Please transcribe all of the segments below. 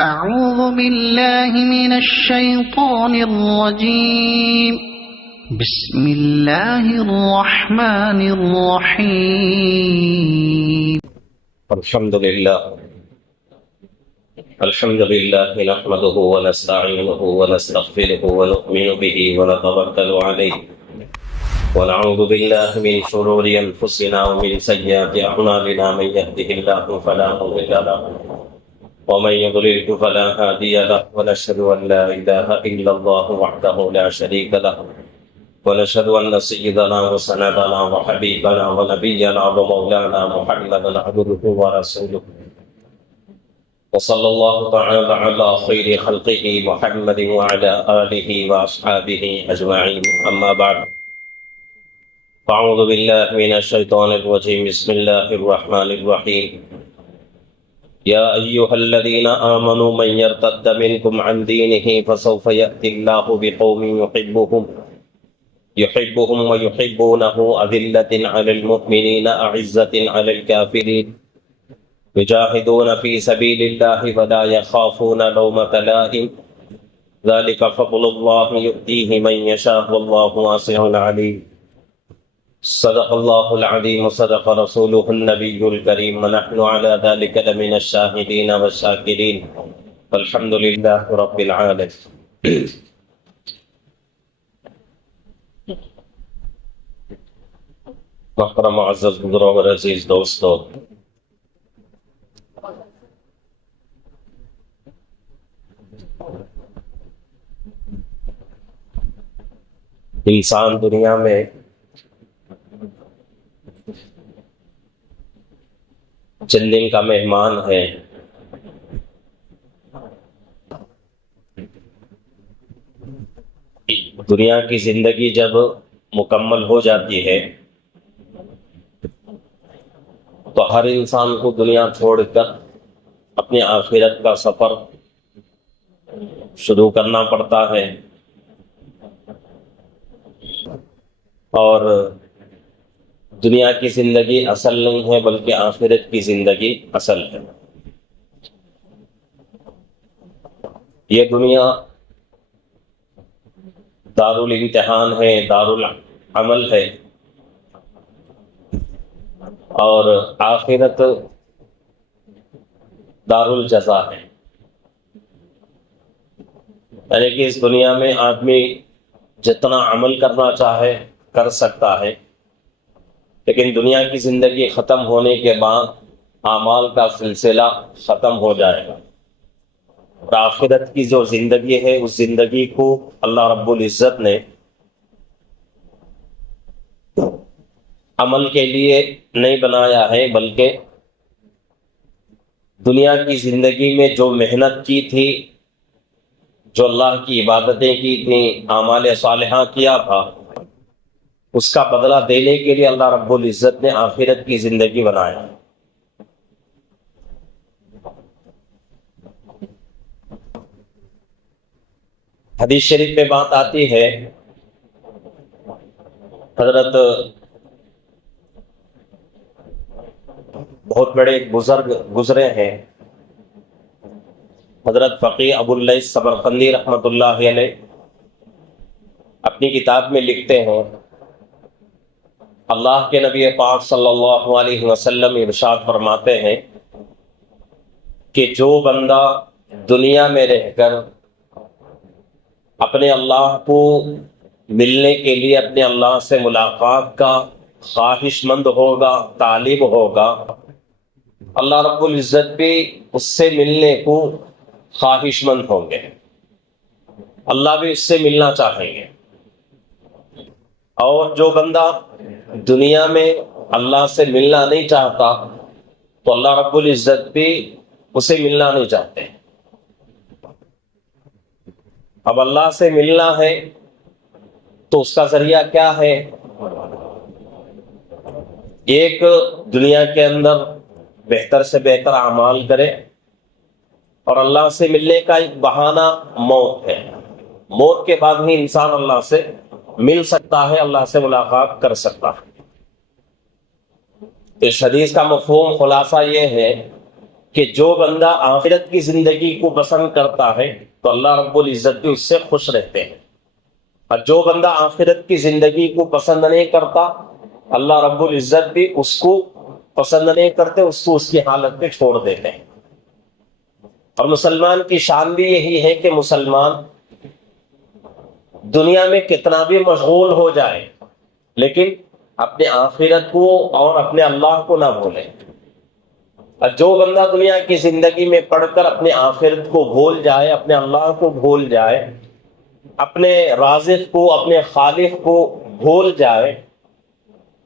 أعوذ بالله من الشيطان الرجيم بسم الله الرحمن الرحيم الحمد لله نحمده ونستعينه ونستغفره ونؤمن به ونتوكل عليه ونعوذ بالله من شرور أنفسنا ومن سيئات أعمالنا من يهده الله فلا مضل له ومن يضلل فلا هادي له ونشهد أن لا إله إلا الله وحده لا شريك له ونشهد أن سيدنا وسندنا وحبيبنا ونبينا ومولانا محمدا عبده ورسوله وصلى الله تعالى على خير خلقه محمد وعلى آله وأصحابه أجمعين أما بعد فأعوذ بالله من الشيطان الرجيم بسم الله الرحمن الرحيم يا أيها الذين آمنوا من يرتد منكم عن دينه فسوف يأتي الله بقوم يحبهم ويحبونه أذلة على المؤمنين أعزة على الكافرين يجاهدون في سبيل الله ولا يخافون لومة لائم ذلك فضل الله يؤتيه من يشاء والله واسع عليم صدق الله العظيم وصدق رسوله النبي الكريم ونحن على ذلك لمن الشاهدين والشاكرين والحمد لله رب العالمين. محترم معزز بزرگوں اور عزیز دوستو، انسان دنیا میں چند دن کا مہمان ہے. دنیا کی زندگی جب مکمل ہو جاتی ہے تو ہر انسان کو دنیا چھوڑ کر اپنی آخرت کا سفر شروع کرنا پڑتا ہے، اور دنیا کی زندگی اصل نہیں ہے بلکہ آخرت کی زندگی اصل ہے. یہ دنیا دار الامتحان ہے، دار العمل ہے، اور آخرت دار الجزا ہے. یعنی کہ اس دنیا میں آدمی جتنا عمل کرنا چاہے کر سکتا ہے، لیکن دنیا کی زندگی ختم ہونے کے بعد اعمال کا سلسلہ ختم ہو جائے گا، اور آخرت کی جو زندگی ہے اس زندگی کو اللہ رب العزت نے عمل کے لیے نہیں بنایا ہے، بلکہ دنیا کی زندگی میں جو محنت کی تھی، جو اللہ کی عبادتیں کی تھیں، اعمال صالحہ کیا تھا، اس کا بدلہ دینے کے لیے اللہ رب العزت نے آخرت کی زندگی بنایا. حدیث شریف میں بات آتی ہے، حضرت بہت بڑے بزرگ گزرے ہیں، حضرت فقیہ ابو اللیث سمرقندی رحمۃ اللہ علیہ اپنی کتاب میں لکھتے ہیں، اللہ کے نبی پاک صلی اللہ علیہ وسلم ارشاد فرماتے ہیں کہ جو بندہ دنیا میں رہ کر اپنے اللہ کو ملنے کے لیے اپنے اللہ سے ملاقات کا خواہش مند ہوگا، طالب ہوگا، اللہ رب العزت بھی اس سے ملنے کو خواہش مند ہوں گے، اللہ بھی اس سے ملنا چاہیں گے. اور جو بندہ دنیا میں اللہ سے ملنا نہیں چاہتا تو اللہ رب العزت بھی اسے ملنا نہیں چاہتے. اب اللہ سے ملنا ہے تو اس کا ذریعہ کیا ہے؟ ایک دنیا کے اندر بہتر سے بہتر اعمال کرے، اور اللہ سے ملنے کا ایک بہانہ موت ہے. موت کے بعد ہی انسان اللہ سے مل سکتا ہے، اللہ سے ملاقات کر سکتا ہے. اس حدیث کا مفہوم خلاصہ یہ ہے کہ جو بندہ آخرت کی زندگی کو پسند کرتا ہے تو اللہ رب العزت بھی اس سے خوش رہتے ہیں، اور جو بندہ آخرت کی زندگی کو پسند نہیں کرتا اللہ رب العزت بھی اس کو پسند نہیں کرتے، اس کو اس کی حالت میں چھوڑ دیتے ہیں۔ اور مسلمان کی شان بھی یہی ہے کہ مسلمان دنیا میں کتنا بھی مشغول ہو جائے لیکن اپنے آخرت کو اور اپنے اللہ کو نہ بھولے۔ اور جو بندہ دنیا کی زندگی میں پڑھ کر اپنے آخرت کو بھول جائے، اپنے اللہ کو بھول جائے، اپنے رازق کو، اپنے خالق کو بھول جائے،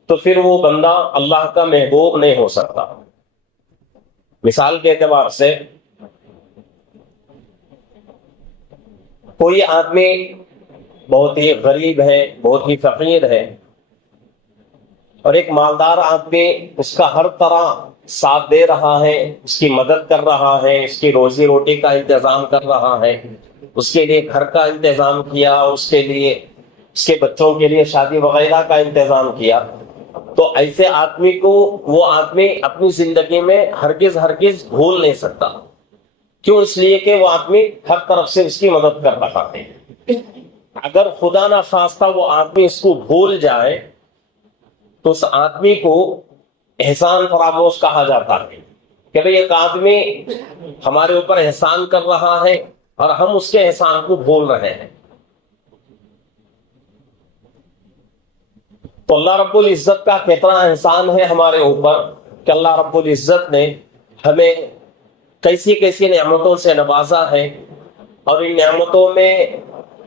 تو پھر وہ بندہ اللہ کا محبوب نہیں ہو سکتا۔ مثال کے اعتبار سے کوئی آدمی بہت ہی غریب ہے، بہت ہی فقیر ہے، اور ایک مالدار آدمی اس کا ہر طرح ساتھ دے رہا ہے، اس کی مدد کر رہا ہے، اس کی روزی روٹی کا انتظام کر رہا ہے، اس کے لیے گھر کا انتظام کیا، اس کے لیے اس کے بچوں کے لیے شادی وغیرہ کا انتظام کیا، تو ایسے آدمی کو وہ آدمی اپنی زندگی میں ہرگز بھول نہیں سکتا۔ کیوں؟ اس لیے کہ وہ آدمی ہر طرف سے اس کی مدد کر رہا ہے۔ اگر خدا نہ خواستہ وہ آدمی اس کو بھول جائے تو اس آدمی کو احسان فراموش کہا جاتا ہے کہ بھئی ایک آدمی ہمارے اوپر احسان کر رہا ہے اور ہم اس کے احسان کو بھول رہے ہیں۔ تو اللہ رب العزت کا کتنا احسان ہے ہمارے اوپر کہ اللہ رب العزت نے ہمیں کیسی کیسی نعمتوں سے نوازا ہے، اور ان نعمتوں میں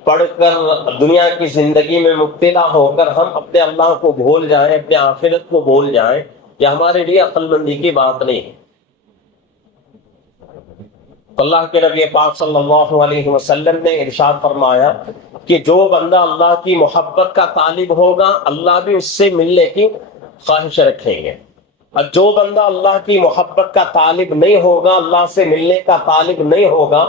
پڑھ کر دنیا کی زندگی میں مبتلا ہو کر ہم اپنے اللہ کو بھول جائیں، اپنے آخرت کو بھول جائیں، یہ ہمارے لیے عقل مندی کی بات نہیں ہے۔ اللہ کے نبی پاک صلی اللہ علیہ وسلم نے ارشاد فرمایا کہ جو بندہ اللہ کی محبت کا طالب ہوگا اللہ بھی اس سے ملنے کی خواہش رکھیں گے، اور جو بندہ اللہ کی محبت کا طالب نہیں ہوگا، اللہ سے ملنے کا طالب نہیں ہوگا،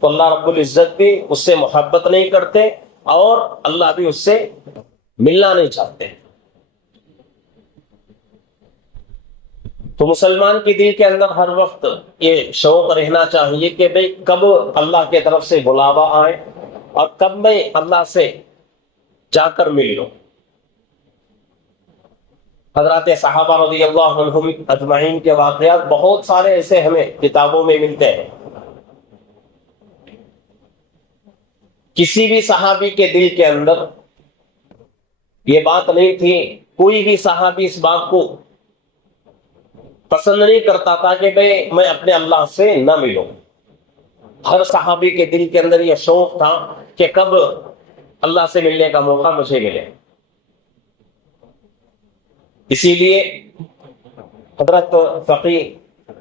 تو اللہ رب العزت بھی اس سے محبت نہیں کرتے اور اللہ بھی اس سے ملنا نہیں چاہتے۔ تو مسلمان کے دل کے اندر ہر وقت یہ شوق رہنا چاہیے کہ بھئی کب اللہ کی طرف سے بلاوا آئے اور کب میں اللہ سے جا کر مل لوں۔ حضرات صحابہ رضی اللہ عنہم اجمعین کے واقعات بہت سارے ایسے ہمیں کتابوں میں ملتے ہیں۔ کسی بھی صحابی کے دل کے اندر یہ بات نہیں تھی، کوئی بھی صحابی اس بات کو پسند نہیں کرتا تھا کہ بھئی میں اپنے اللہ سے نہ ملوں۔ ہر صحابی کے دل کے اندر یہ شوق تھا کہ کب اللہ سے ملنے کا موقع مجھے ملے۔ اسی لیے حضرت فقی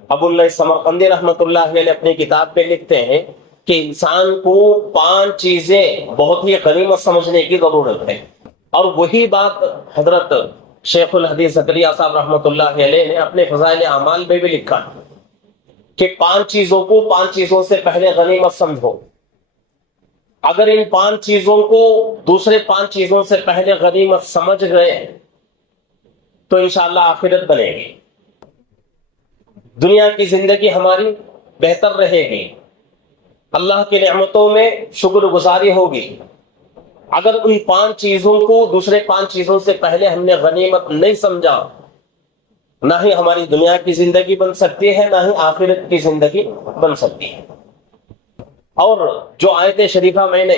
ابو اللہ سمرقندی رحمۃ اللہ علیہ اپنی کتاب پہ لکھتے ہیں کہ انسان کو 5 چیزیں بہت ہی غنیمت سمجھنے کی ضرورت ہے، اور وہی بات حضرت شیخ الحدیث زکریا صاحب رحمۃ اللہ علیہ نے اپنے فضائل اعمال میں بھی لکھا کہ 5 چیزوں کو 5 چیزوں سے پہلے غنیمت سمجھو۔ اگر ان 5 چیزوں کو دوسرے 5 چیزوں سے پہلے غنیمت سمجھ گئے تو انشاءاللہ آخرت بنے گی، دنیا کی زندگی ہماری بہتر رہے گی، اللہ کی نعمتوں میں شکر گزاری ہوگی۔ اگر ان 5 چیزوں کو دوسرے 5 چیزوں سے پہلے ہم نے غنیمت نہیں سمجھا، نہ ہی ہماری دنیا کی زندگی بن سکتی ہے، نہ ہی آخرت کی زندگی بن سکتی ہے۔ اور جو آیت شریفہ میں نے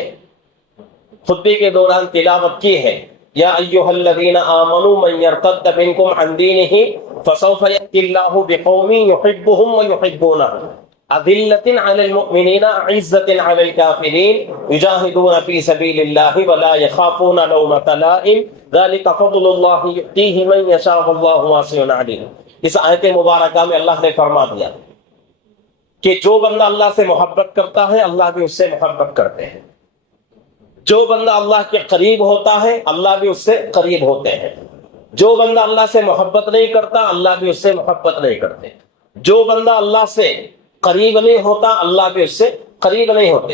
خطبے کے دوران تلاوت کی ہے، یا ایھا الذین آمنوا من یرتد منکم عن دینہ فسوف یأتی اللہ بقوم یحبهم ویحبونہ اذلۃ علی المؤمنین عزۃ علی الکافرین یجاہدون فی سبیل اللہ ولا یخافون لومۃ لائم ذلک فضل اللہ یؤتیہ من یشاء واللہ واسع علیم۔ اس آیت مبارکہ میں اللہ نے فرما دیا کہ جو بندہ اللہ سے محبت کرتا ہے اللہ بھی اس سے محبت کرتے ہیں، جو بندہ اللہ کے قریب ہوتا ہے اللہ بھی اس سے قریب ہوتے ہیں، جو بندہ اللہ سے محبت نہیں کرتا اللہ بھی اس سے محبت نہیں کرتے، جو بندہ اللہ سے قریب نہیں ہوتا اللہ بھی اس سے قریب نہیں ہوتے۔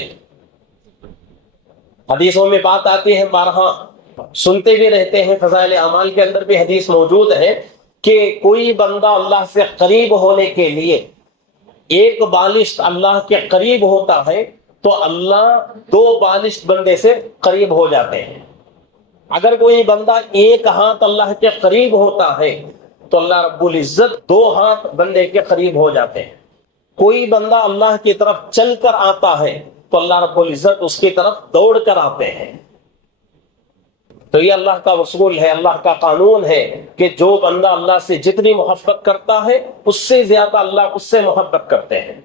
حدیثوں میں بات آتی ہے، بارہا سنتے بھی رہتے ہیں، فضائل اعمال کے اندر بھی حدیث موجود ہے کہ کوئی بندہ اللہ سے قریب ہونے کے لیے ایک بالشت اللہ کے قریب ہوتا ہے تو اللہ 2 بالشت بندے سے قریب ہو جاتے ہیں. اگر کوئی بندہ ایک ہاتھ اللہ کے قریب ہوتا ہے تو اللہ رب العزت 2 ہاتھ بندے کے قریب ہو جاتے ہیں. کوئی بندہ اللہ کی طرف چل کر آتا ہے تو اللہ رب العزت اس کی طرف دوڑ کر آتے ہیں. تو یہ اللہ کا اصول ہے، اللہ کا قانون ہے کہ جو بندہ اللہ سے جتنی محبت کرتا ہے اس سے زیادہ اللہ اس سے محبت کرتے ہیں.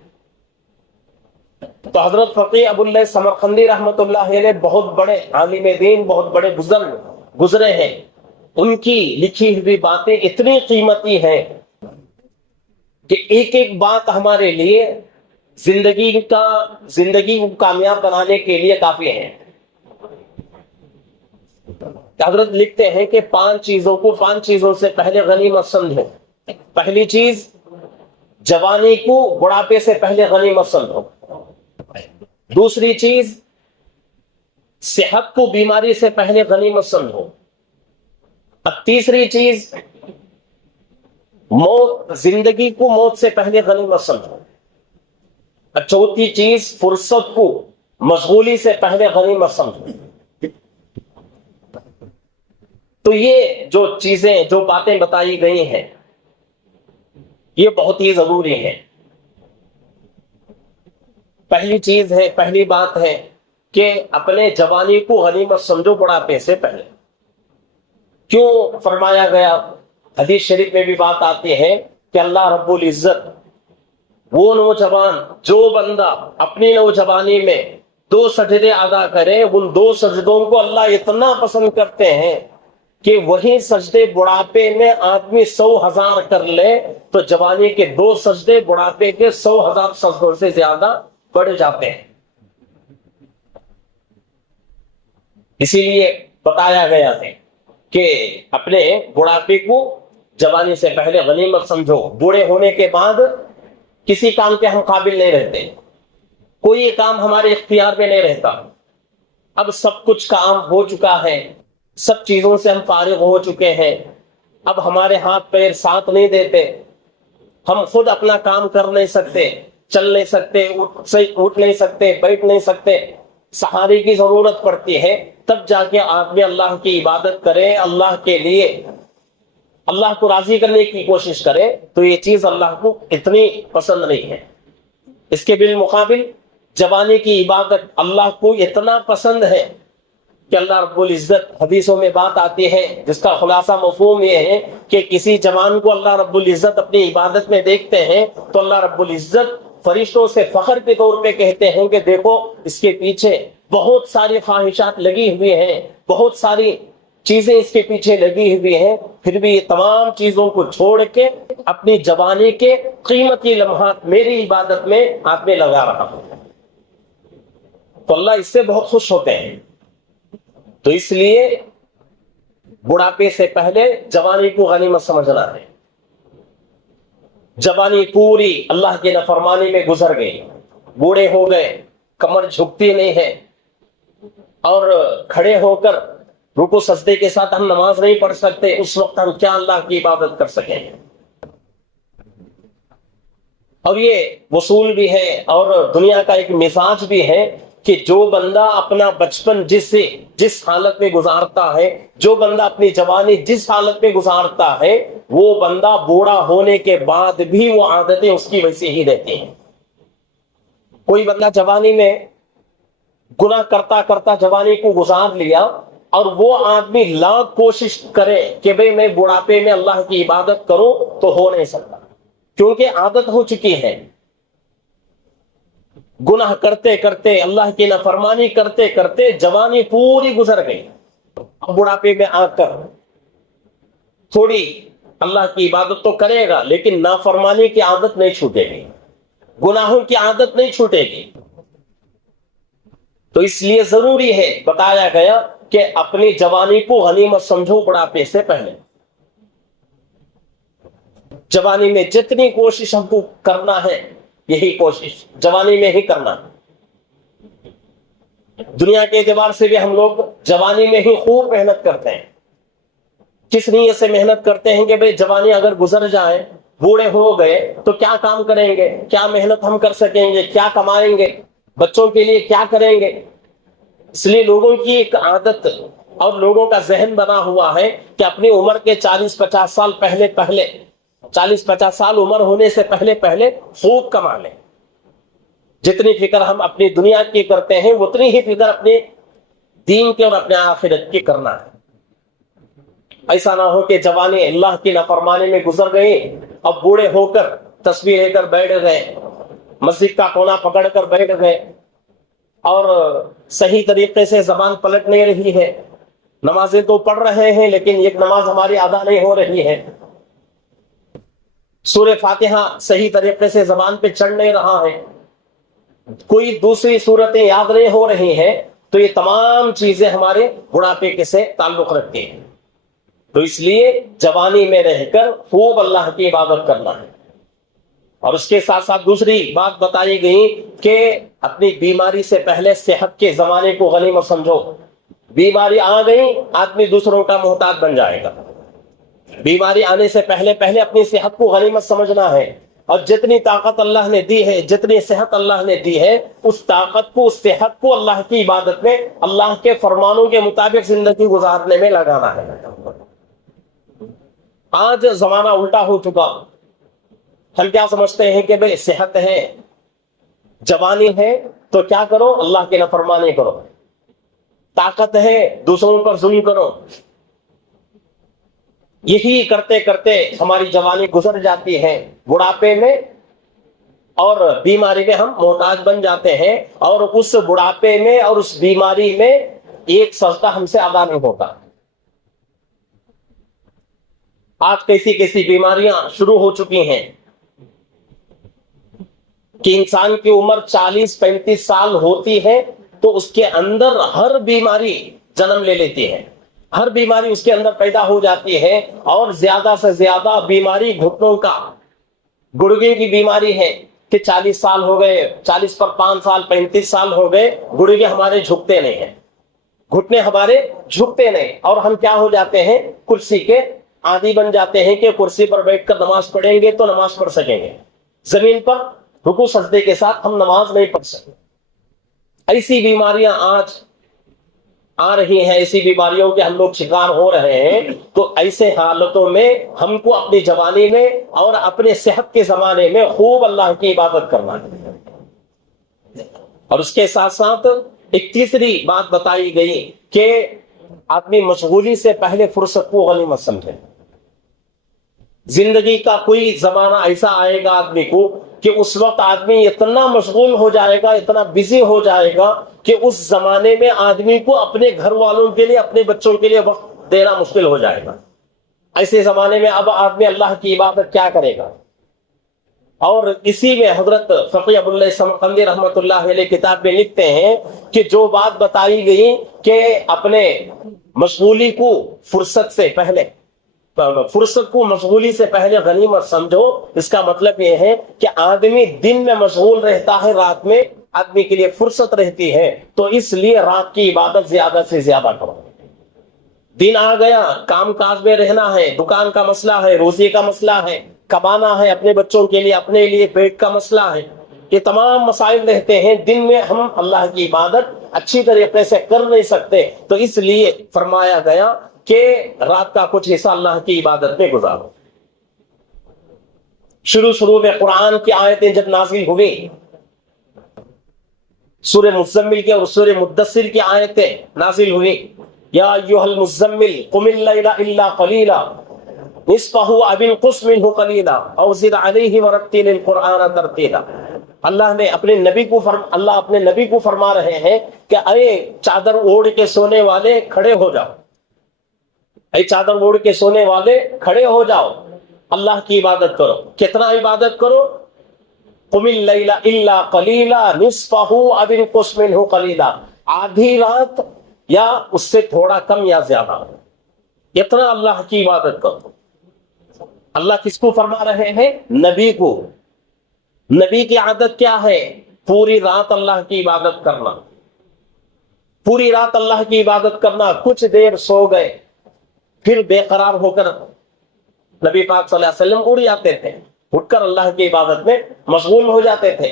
تو حضرت فقیہ ابو اللہ سمرقندی رحمۃ اللہ علیہ بہت بڑے عالم دین، بہت بڑے بزرگ گزرے ہیں. ان کی لکھی ہوئی باتیں اتنی قیمتی ہیں کہ ایک ایک بات ہمارے لیے زندگی کو کامیاب بنانے کے لیے کافی ہے. حضرت لکھتے ہیں کہ 5 چیزوں سے پہلے غنیمت سمجھو. پہلی چیز، جوانی کو بڑھاپے سے پہلے غنیمت سمجھو. دوسری چیز، صحت کو بیماری سے پہلے غنیمت سمجھو. اب تیسری چیز، زندگی کو موت سے پہلے غنیمت سمجھو. اب چوتھی چیز، فرصت کو مشغولی سے پہلے غنیمت سمجھو. تو یہ جو چیزیں، جو باتیں بتائی گئی ہیں، یہ بہت ہی ضروری ہے. پہلی بات ہے کہ اپنے جوانی کو غنیمت سمجھو بڑھاپے سے پہلے. کیوں فرمایا گیا؟ حدیث شریف میں بھی بات آتی ہے کہ اللہ رب العزت وہ نوجوان، جو بندہ اپنی نوجوانی میں 2 سجدے ادا کرے، ان 2 سجدوں کو اللہ اتنا پسند کرتے ہیں کہ وہی سجدے بڑھاپے میں آدمی 100,000 کر لے تو جوانی کے 2 سجدے بڑھاپے کے 100,000 سجدوں سے زیادہ بڑھ جاتے ہیں. اسی لیے بتایا گیا ہے کہ اپنے بڑھاپے کو جوانی سے پہلے غنیمت سمجھو. بوڑھے ہونے کے بعد کسی کام کے ہم قابل نہیں رہتے، کوئی کام ہمارے اختیار میں نہیں رہتا. اب سب کچھ کام ہو چکا ہے، سب چیزوں سے ہم فارغ ہو چکے ہیں. اب ہمارے ہاتھ پیر ساتھ نہیں دیتے، ہم خود اپنا کام کر نہیں سکتے، چل نہیں سکتے، اٹھ نہیں سکتے، بیٹھ نہیں سکتے. سہارے کی ضرورت پڑتی ہے. تب جا کے آدمی اللہ کی عبادت کرے، اللہ کے لیے اللہ کو راضی کرنے کی کوشش کرے. تو یہ چیز اللہ کو اتنی پسند نہیں ہے. اس کے بالمقابل جوانی کی عبادت اللہ کو اتنا پسند ہے کہ اللہ رب العزت، حدیثوں میں بات آتی ہے جس کا خلاصہ مفہوم یہ ہے کہ کسی جوان کو اللہ رب العزت اپنی عبادت میں دیکھتے ہیں تو اللہ رب العزت فرشتوں سے فخر کے طور پہ کہتے ہیں کہ دیکھو اس کے پیچھے بہت ساری خواہشات لگی ہوئی ہیں، بہت ساری چیزیں اس کے پیچھے لگی ہوئی ہیں، پھر بھی یہ تمام چیزوں کو چھوڑ کے اپنی جوانی کے قیمتی لمحات میری عبادت میں ہاتھ میں لگا رہا ہوں. تو اللہ اس سے بہت خوش ہوتے ہیں. تو اس لیے بڑھاپے سے پہلے جوانی کو غنیمت سمجھنا ہے. جوانی پوری اللہ کی نافرمانی میں گزر گئی، بوڑھے ہو گئے، کمر جھکتی نہیں ہے، اور کھڑے ہو کر رکوع سجدے کے ساتھ ہم نماز نہیں پڑھ سکتے. اس وقت ہم کیا اللہ کی عبادت کر سکیں؟ اور یہ اصول بھی ہے اور دنیا کا ایک مزاج بھی ہے کہ جو بندہ اپنا بچپن جس حالت میں گزارتا ہے، جو بندہ اپنی جوانی جس حالت میں گزارتا ہے، وہ بندہ بوڑھا ہونے کے بعد بھی وہ عادتیں اس کی ویسی ہی رہتی ہیں. کوئی بندہ جوانی میں گناہ کرتا کرتا جوانی کو گزار لیا اور وہ آدمی لاکھ کوشش کرے کہ بھئی میں بڑھاپے میں اللہ کی عبادت کروں تو ہو نہیں سکتا، کیونکہ عادت ہو چکی ہے. گناہ کرتے کرتے، اللہ کی نافرمانی کرتے کرتے جوانی پوری گزر گئی. اب بڑھاپے میں آ کر تھوڑی اللہ کی عبادت تو کرے گا لیکن نافرمانی کی عادت نہیں چھوٹے گی، گناہوں کی عادت نہیں چھوٹے گی. تو اس لیے ضروری ہے، بتایا گیا کہ اپنی جوانی کو غنیمت سمجھو بڑھاپے سے پہلے. جوانی میں جتنی کوشش ہم کو کرنا ہے، یہی کوشش جوانی میں ہی کرنا. دنیا کے اعتبار سے بھی ہم لوگ جوانی میں ہی خوب محنت کرتے ہیں. کس نیت سے محنت کرتے ہیں کہ بھئی جوانی اگر گزر جائے بوڑھے ہو گئے تو کیا کام کریں گے, کیا محنت ہم کر سکیں گے, کیا کمائیں گے, بچوں کے لیے کیا کریں گے. اس لیے لوگوں کی ایک عادت اور لوگوں کا ذہن بنا ہوا ہے کہ اپنی عمر کے 40-50 سال پہلے 40-50 سال عمر ہونے سے پہلے خوب کما لیں. جتنی فکر ہم اپنی دنیا کی کرتے ہیں اتنی ہی فکر اپنے دین کے اور اپنے آخرت کی کرنا ہے. ایسا نہ ہو کہ جوانی اللہ کی نافرمانی میں گزر گئی, اب بوڑھے ہو کر تسبیح لے کر بیٹھ گئے, مسجد کا کونا پکڑ کر بیٹھ گئے اور صحیح طریقے سے زبان پلٹ نہیں رہی ہے, نمازیں تو پڑھ رہے ہیں لیکن ایک نماز ہماری ادا نہیں ہو رہی ہے, سورہ فاتحہ صحیح طریقے سے زبان پہ چڑھ نہیں رہا ہے, کوئی دوسری صورتیں یاد نہیں ہو رہی ہیں, تو یہ تمام چیزیں ہمارے بڑھاپے کے سے تعلق رکھتی ہیں. تو اس لیے جوانی میں رہ کر خوب اللہ کی عبادت کرنا ہے. اور اس کے ساتھ ساتھ دوسری بات بتائی گئی کہ اپنی بیماری سے پہلے صحت کے زمانے کو غنیمت سمجھو. بیماری آ گئی, آدمی دوسروں کا محتاج بن جائے گا. بیماری آنے سے پہلے اپنی صحت کو غنیمت سمجھنا ہے, اور جتنی طاقت اللہ نے دی ہے, جتنی صحت اللہ نے دی ہے, اس طاقت کو, اس صحت کو اللہ کی عبادت میں, اللہ کے فرمانوں کے مطابق زندگی گزارنے میں لگانا ہے. آج زمانہ الٹا ہو چکا. ہم کیا سمجھتے ہیں کہ بھئی صحت ہے, جوانی ہے تو کیا کرو, اللہ کی نافرمانی کرو. طاقت ہے, دوسروں پر ظلم کرو. یہی کرتے کرتے ہماری جوانی گزر جاتی ہے. بڑھاپے میں اور بیماری میں ہم محتاج بن جاتے ہیں, اور اس بڑھاپے میں اور اس بیماری میں ایک سجدہ ہم سے ادا نہیں ہوتا. آج کیسی بیماریاں شروع ہو چکی ہیں کہ انسان کی عمر 40-35 سال ہوتی ہے تو اس کے اندر ہر بیماری جنم لے لیتی ہے, ہر بیماری اس کے اندر پیدا ہو جاتی ہے. اور زیادہ سے زیادہ بیماری گھٹنوں کا, گڑگے کی بیماری ہے کہ 40 سال ہو گئے, 40 پر 5 سال 35 سال ہو گئے, گڑگے ہمارے جھکتے نہیں ہیں, گھٹنے ہمارے جھکتے نہیں, اور ہم کیا ہو جاتے ہیں, کرسی کے عادی بن جاتے ہیں کہ کرسی پر بیٹھ کر نماز پڑھیں گے تو نماز پڑھ سکیں گے, زمین پر رکوع سجدے کے ساتھ ہم نماز نہیں پڑھ سکتے. ایسی بیماریاں آج آ رہی ہیں, ایسی بیماریوں کے ہم لوگ شکار ہو رہے ہیں. تو ایسے حالتوں میں ہم کو اپنی جوانی میں اور اپنے صحت کے زمانے میں خوب اللہ کی عبادت کرنا ہے. اور اس کے ساتھ ساتھ ایک تیسری بات بتائی گئی کہ آدمی مشغولی سے پہلے فرصت کو غنیمت سمجھے. زندگی کا کوئی زمانہ ایسا آئے گا آدمی کو کہ اس وقت آدمی اتنا مشغول ہو جائے گا, اتنا بزی ہو جائے گا کہ اس زمانے میں آدمی کو اپنے گھر والوں کے لیے, اپنے بچوں کے لیے وقت دینا مشکل ہو جائے گا. ایسے زمانے میں اب آدمی اللہ کی عبادت کیا کرے گا؟ اور اسی میں حضرت فقی ابو اللہ سمرقندی رحمۃ اللہ علیہ کتاب میں لکھتے ہیں کہ جو بات بتائی گئی کہ اپنے مشغولی کو فرصت کو مشغولی سے پہلے غنیمت سمجھو, اس کا مطلب یہ ہے کہ آدمی دن میں مشغول رہتا ہے, رات میں آدمی کے لیے فرصت رہتی ہے, تو اس لیے رات کی عبادت زیادہ سے زیادہ کرو. دن آ گیا, کام کاج میں رہنا ہے, دکان کا مسئلہ ہے, روزی کا مسئلہ ہے, کمانا ہے اپنے بچوں کے لیے, اپنے لیے پیٹ کا مسئلہ ہے, یہ تمام مسائل رہتے ہیں. دن میں ہم اللہ کی عبادت اچھی طریقے سے کر نہیں سکتے, تو اس لیے فرمایا گیا کہ رات کا کچھ حصہ اللہ کی عبادت میں گزارو. شروع میں قرآن کی آیتیں جب نازل ہوئی, سورہ مزمل کی اور سورہ مدثر کی آیتیں نازل ہوئی, یا ایھا المزمل قم اللیل الا قلیلا نصفہ او انقص منہ قلیلا او زد علیہ ورتل القرآن ترتیلا. اللہ نے اپنے نبی کو فرما رہے ہیں کہ اے چادر اوڑھ کے سونے والے کھڑے ہو جاؤ, اے چادر اوڑھ کے سونے والے کھڑے ہو جاؤ, اللہ کی عبادت کرو. کتنا عبادت کرو؟ قم اللیل الا قلیلا نصفہ او انقص منہ قلیلا, آدھی رات یا اس سے تھوڑا کم یا زیادہ, اتنا اللہ کی عبادت کرو. اللہ کس کو فرما رہے ہیں؟ نبی کو. نبی کی عادت کیا ہے؟ پوری رات اللہ کی عبادت کرنا, پوری رات اللہ کی عبادت کرنا. کچھ دیر سو گئے, پھر بے قرار ہو کر نبی پاک صلی اللہ علیہ وسلم اڑ جاتے تھے, اٹھ کر اللہ کی عبادت میں مشغول ہو جاتے تھے.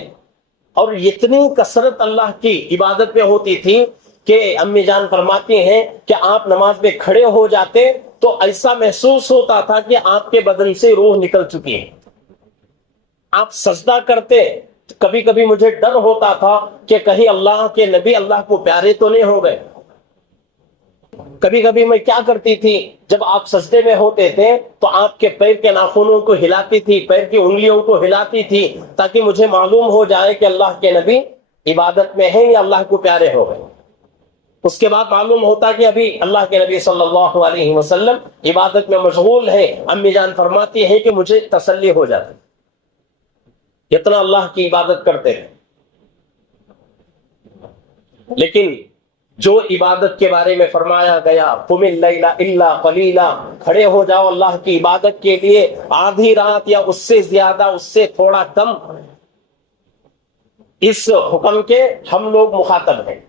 اور اتنی کثرت اللہ کی عبادت میں ہوتی تھی کہ امی جان فرماتی ہیں کہ آپ نماز میں کھڑے ہو جاتے تو ایسا محسوس ہوتا تھا کہ آپ کے بدن سے روح نکل چکی ہے. آپ سجدہ کرتے، کبھی کبھی مجھے ڈر ہوتا تھا کہ کہیں اللہ کے نبی اللہ کو پیارے تو نہیں ہو گئے. کبھی کبھی میں کیا کرتی تھی، جب آپ سجدے میں ہوتے تھے تو آپ کے پیر کے ناخنوں کو ہلاتی تھی، پیر کی انگلیوں کو ہلاتی تھی، تاکہ مجھے معلوم ہو جائے کہ اللہ کے نبی عبادت میں ہیں یا اللہ کو پیارے ہو گئے. اس کے بعد معلوم ہوتا کہ ابھی اللہ کے نبی صلی اللہ علیہ وسلم عبادت میں مشغول ہے. امی جان فرماتی ہے کہ مجھے تسلی ہو جاتی، اتنا اللہ کی عبادت کرتے ہیں. لیکن جو عبادت کے بارے میں فرمایا گیا قم اللیل الا قلیلا، کھڑے ہو جاؤ اللہ کی عبادت کے لیے آدھی رات یا اس سے زیادہ، اس سے تھوڑا کم، اس حکم کے ہم لوگ مخاطب ہیں.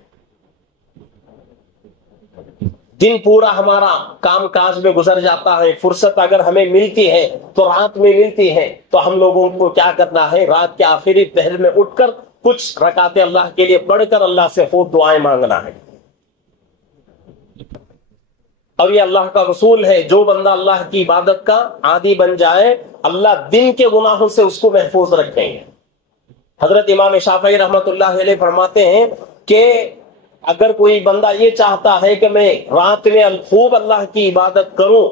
دن پورا ہمارا کام کاج میں گزر جاتا ہے، فرصت اگر ہمیں ملتی ہے تو رات میں ملتی ہے، تو ہم لوگوں کو کیا کرنا ہے، رات کے آخری پہر میں اٹھ کر کچھ رکعتیں اللہ کے لیے پڑھ کر اللہ سے خوب دعائیں مانگنا ہے. اور یہ اللہ کا رسول ہے، جو بندہ اللہ کی عبادت کا عادی بن جائے اللہ دن کے گناہوں سے اس کو محفوظ رکھیں گے. حضرت امام شافعی رحمۃ اللہ علیہ فرماتے ہیں کہ اگر کوئی بندہ یہ چاہتا ہے کہ میں رات میں خوب اللہ کی عبادت کروں،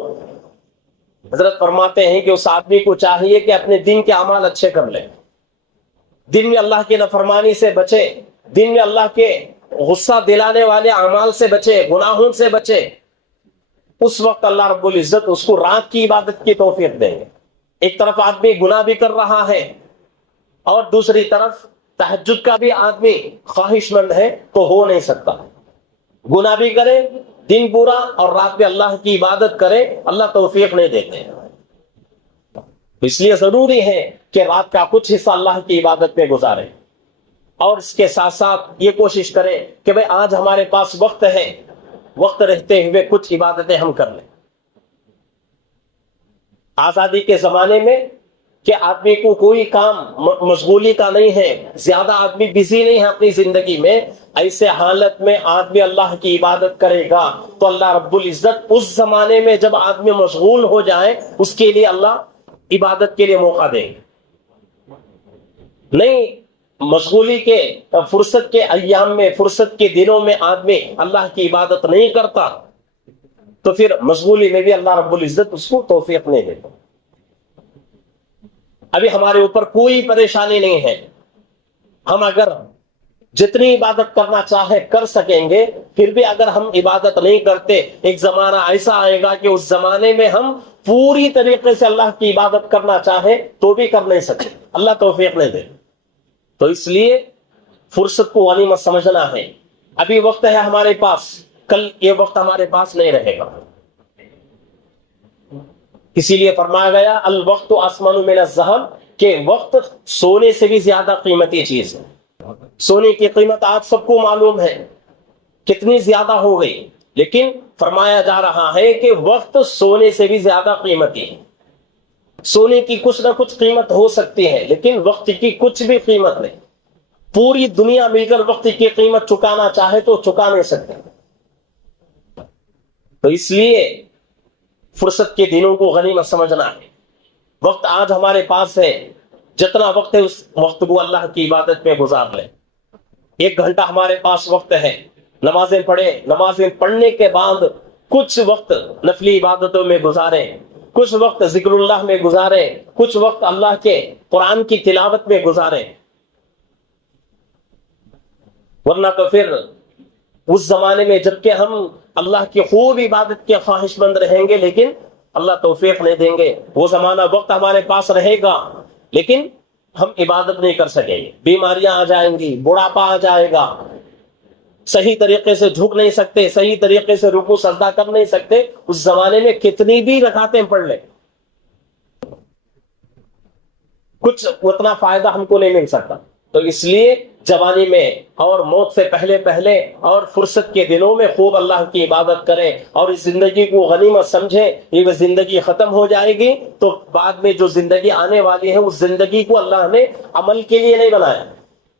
حضرت فرماتے ہیں کہ اس آدمی کو چاہیے کہ اپنے دن کے اعمال اچھے کر لے، دن میں اللہ کی نافرمانی سے بچے، دن میں اللہ کے غصہ دلانے والے اعمال سے بچے، گناہوں سے بچے. اس وقت اللہ رب العزت اس کو رات کی عبادت کی توفیق دیں گے. ایک طرف آدمی گناہ بھی کر رہا ہے اور دوسری طرف تہجد کا بھی آدمی خواہش مند ہے تو ہو نہیں سکتا. گناہ بھی کرے دن پورا اور رات میں اللہ کی عبادت کرے، اللہ توفیق نہیں دیتے. اس لیے ضروری ہے کہ رات کا کچھ حصہ اللہ کی عبادت میں گزارے، اور اس کے ساتھ ساتھ یہ کوشش کریں کہ بھئی آج ہمارے پاس وقت ہے، وقت رہتے ہوئے کچھ عبادتیں ہم کر لیں. آزادی کے زمانے میں کہ آدمی کو کوئی کام مشغولی کا نہیں ہے، زیادہ آدمی بزی نہیں ہے اپنی زندگی میں، ایسے حالت میں آدمی اللہ کی عبادت کرے گا تو اللہ رب العزت اس زمانے میں جب آدمی مشغول ہو جائے اس کے لیے اللہ عبادت کے لیے موقع دے گا. نہیں مشغولی کے فرصت کے ایام میں، فرصت کے دنوں میں آدمی اللہ کی عبادت نہیں کرتا تو پھر مشغولی میں بھی اللہ رب العزت اس کو توفیق نہیں دیتا. ابھی ہمارے اوپر کوئی پریشانی نہیں ہے، ہم اگر جتنی عبادت کرنا چاہے کر سکیں گے، پھر بھی اگر ہم عبادت نہیں کرتے ایک زمانہ ایسا آئے گا کہ اس زمانے میں ہم پوری طریقے سے اللہ کی عبادت کرنا چاہے تو بھی کر نہیں سکتے، اللہ توفیق نہیں دے. تو اس لیے فرصت کو غنیمت سمجھنا ہے. ابھی وقت ہے ہمارے پاس، کل یہ وقت ہمارے پاس نہیں رہے گا. اسی لیے فرمایا گیا الوقت اسمن من الذهب، کہ وقت سونے سے بھی زیادہ قیمتی چیز ہے. سونے کی قیمت آپ سب کو معلوم ہے کتنی زیادہ ہو گئی، لیکن فرمایا جا رہا ہے کہ وقت سونے سے بھی زیادہ قیمتی ہے. سونے کی کچھ نہ کچھ قیمت ہو سکتی ہے لیکن وقت کی کچھ بھی قیمت نہیں. پوری دنیا مل کر وقت کی قیمت چکانا چاہے تو چکا نہیں سکتے. تو اس لیے فرصت کے دنوں کو غنیمت سمجھنا ہے. وقت آج ہمارے پاس ہے، جتنا وقت ہے اس وقت کو اللہ کی عبادت میں گزار لیں. 1 گھنٹہ ہمارے پاس وقت ہے، نمازیں پڑھیں، نمازیں پڑھنے کے بعد کچھ وقت نفلی عبادتوں میں گزاریں، کچھ وقت ذکر اللہ میں گزاریں، کچھ وقت اللہ کے قرآن کی تلاوت میں گزاریں. ورنہ تو پھر اس زمانے میں جبکہ ہم اللہ کی خوب عبادت کے خواہش مند رہیں گے لیکن اللہ توفیق نہیں دیں گے، وہ زمانہ وقت ہمارے پاس رہے گا لیکن ہم عبادت نہیں کر سکیں گے. بیماریاں آ جائیں گی، بڑھاپا آ جائے گا، صحیح طریقے سے جھک نہیں سکتے، صحیح طریقے سے رکوع سجدہ کر نہیں سکتے. اس زمانے میں کتنی بھی رکعتیں پڑھ لیں کچھ اتنا فائدہ ہم کو نہیں مل سکتا. تو اس لیے جوانی میں اور موت سے پہلے پہلے اور فرصت کے دنوں میں خوب اللہ کی عبادت کریں اور اس زندگی کو غنیمت سمجھیں. یہ زندگی ختم ہو جائے گی تو بعد میں جو زندگی آنے والی ہے اس زندگی کو اللہ نے عمل کے لیے نہیں بنایا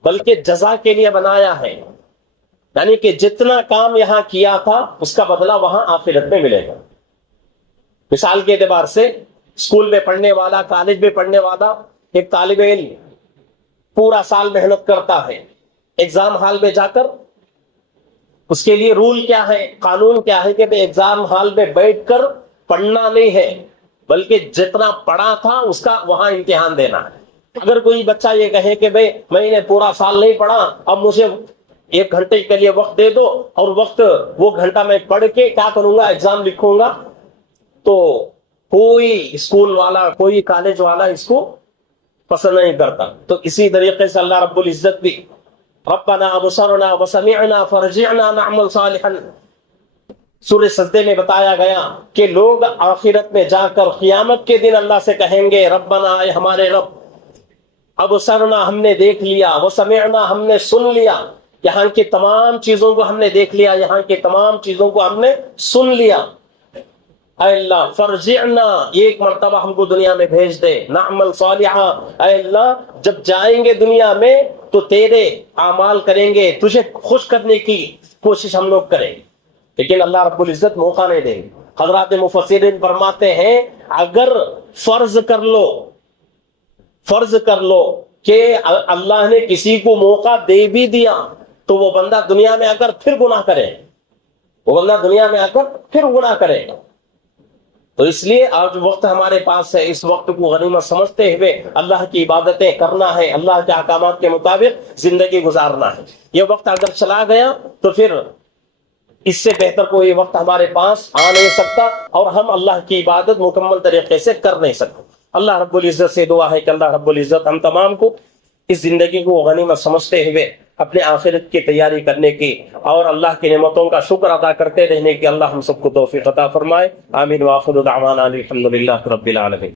بلکہ جزا کے لیے بنایا ہے. یعنی کہ جتنا کام یہاں کیا تھا اس کا بدلہ وہاں آخرت میں ملے گا. مثال کے اعتبار سے اسکول میں پڑھنے والا، کالج میں پڑھنے والا ایک طالب علم پورا سال محنت کرتا ہے، ایگزام ہال میں جا کر اس کے لیے رول کیا ہے، قانون کیا ہے کہ ایگزام ہال میں بیٹھ کر پڑھنا نہیں ہے بلکہ جتنا پڑھا تھا اس کا وہاں امتحان دینا ہے. اگر کوئی بچہ یہ کہے کہ بھئی میں نے پورا سال نہیں پڑھا، اب مجھے 1 گھنٹے کے لیے وقت دے دو اور وقت وہ گھنٹہ میں پڑھ کے کیا کروں گا، ایگزام لکھوں گا، تو کوئی اسکول والا، کوئی کالج والا اس کو پسند نہیں کرتا. تو اسی طریقے سے اللہ رب العزت بھی ربنا ابصرنا وسمعنا فرجعنا نعمل صالحا سورہ سجدے میں بتایا گیا کہ لوگ آخرت میں جا کر قیامت کے دن اللہ سے کہیں گے ربنا، اے ہمارے رب، ابصرنا ہم نے دیکھ لیا، وسمعنا ہم نے سن لیا، یہاں کی تمام چیزوں کو ہم نے دیکھ لیا، یہاں کی تمام چیزوں کو ہم نے سن لیا، اے اللہ فرجعنا، ایک مرتبہ ہم کو دنیا میں بھیج دے، نعمل صالحا، اے اللہ جب جائیں گے دنیا میں تو تیرے اعمال کریں گے، تجھے خوش کرنے کی کوشش ہم لوگ کریں گے. لیکن اللہ رب العزت موقع نہیں دیں گے. حضرات مفسرین فرماتے ہیں اگر فرض کر لو کہ اللہ نے کسی کو موقع دے بھی دیا تو وہ بندہ دنیا میں آ کر پھر گناہ کرے، تو اس لیے آج وقت ہمارے پاس ہے، اس وقت کو غنیمت سمجھتے ہوئے اللہ کی عبادتیں کرنا ہے، اللہ کے احکامات کے مطابق زندگی گزارنا ہے. یہ وقت اگر چلا گیا تو پھر اس سے بہتر کوئی وقت ہمارے پاس آ نہیں سکتا اور ہم اللہ کی عبادت مکمل طریقے سے کر نہیں سکتے. اللہ رب العزت سے دعا ہے کہ اللہ رب العزت ہم تمام کو اس زندگی کو غنیمت سمجھتے ہوئے اپنے آخرت کی تیاری کرنے کی اور اللہ کی نعمتوں کا شکر ادا کرتے رہنے کی اللہ ہم سب کو توفیق عطا فرمائے. آمین. وآخر دعوانا الحمدللہ رب العالمین.